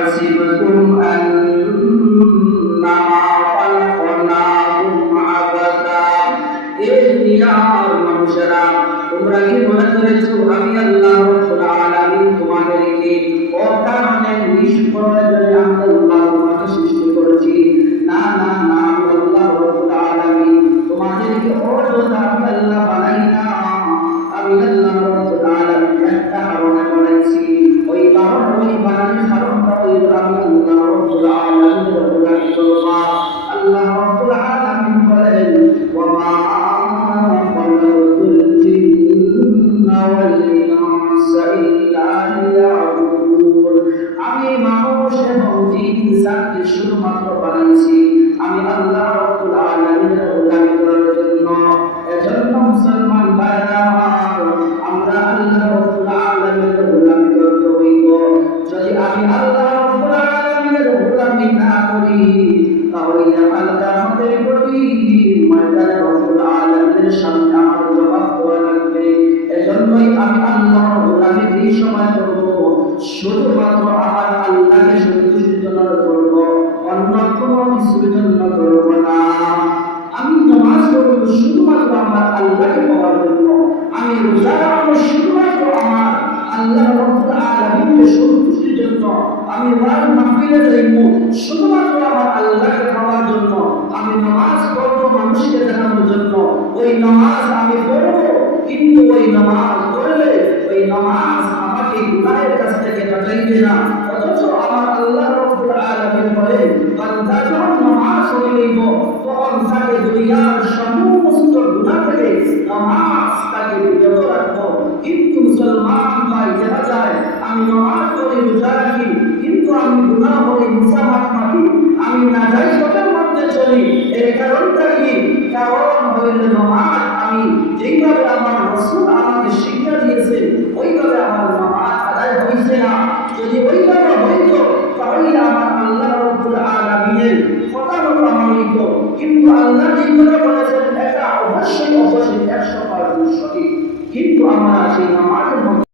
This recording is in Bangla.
হাসিবতুম আন্নামা খালাকনাকুম আবাসা। এ দুনিয়ার মানুষেরা, তোমরা কি মনে করেছো আমি আল্লাহ রাব্বুল আলামিন তোমাদেরকে অকারণে নিষ্প্রয়োজনে আমি আল্লাহ তোমাকে সৃষ্টি করেছি? না না না, আমি আল্লাহ রাব্বুল আলামিন তোমাদেরকে অযথা আমি আল্লাহ বানাই না। আমি আল্লাহ রাব্বুল আলামিন একটা কারণে বানাইছি। ওই বানানোর কারণটা হইল আমি আল্লাহ রাব্বুল আলামিনের গোলামি করবা। আল্লাহ রাব্বুল আলামিন বলেন, ওয়া মা খালাকুল জিন্না ওয়াল ইনসা ইল্লা লিয়াবুদুন। আমি মানুষ এবং জিন ইনসানকে শুধুমাত্র বানাইছি আমি আল্লাহ রাব্বুল আলামিনের গোলামি করার জন্য। এজন্য মুসলমান ভাইরা আমার, আমরা আল্লাহ রাব্বুল আলামিনের গোলামি করতে হইব। যদি আমি আল্লাহ রাব্বুল আলামিনের গোলামি না করি, তাহলে আল্লাহ আমাদের প্রতি ময়দানে রাব্বুল আলামিনের সামনে আমার জবাব দেওয়া লাগবে। এজন্যই আমি আল্লাহর গোলামি এই সময় করব, শুধুমাত্র আমার আল্লাহকে সন্তুষ্টির জন্য করব, অন্য কোনো কিছুর জন্য করব না। আমি নামাজ পড়ব শুধুমাত্র আমার আল্লাহকে পাওয়ার জন্য। আমি রোজা রাখব শুধুমাত্র আমার আল্লাহ রাব্বুল আলামিনকে সন্তুষ্টির জন্য। আমি ওয়াজ মাহফিলে যাইব শুধুমাত্র আমার আল্লাহকে পাওয়ার জন্য। আমি নামাজ পড়ব মানুষকে দেখানোর জন্য। ওই নামাজ আমি পড়ব, কিন্তু ওই নামাজ পড়লে ওই নামাজ আমাকে গুনাহের কাছ থেকে বাঁচাইবে না। অথচ আমার আল্লাহ রাব্বুল আলামিন বলেন, বান্দা যখন নামাজ পড়িব তখন তাকে দুনিয়ার সমস্ত গুনাহ থেকে নামাজ তাকে বিরত রাখবো। কিন্তু মুসলমান ভাই, দেখা যায় আমি নামাজ পড়ি, রোজা রাখি, কিন্তু আমি গুনাহ করি, মুসাফাত মারি, আমি নাজায়েজ পথের মধ্যে চলি। এর কারণটা কি? কারণ হইল নামাজ আমি যেইভাবে আমার রাসূল আমাকে শিক্ষা দিয়েছে ওইভাবে আমার নামাজ আদায় হইছে না। যদি ওইভাবে হইতো তাহলে আমার আল্লাহ রাব্বুল আলামিনের কথা মতো আমার হইতো। কিন্তু আল্লাহ যেভাবে বলেছেন এটা অবশ্যই 100% সঠিক, কিন্তু আমরা সেই নামাজের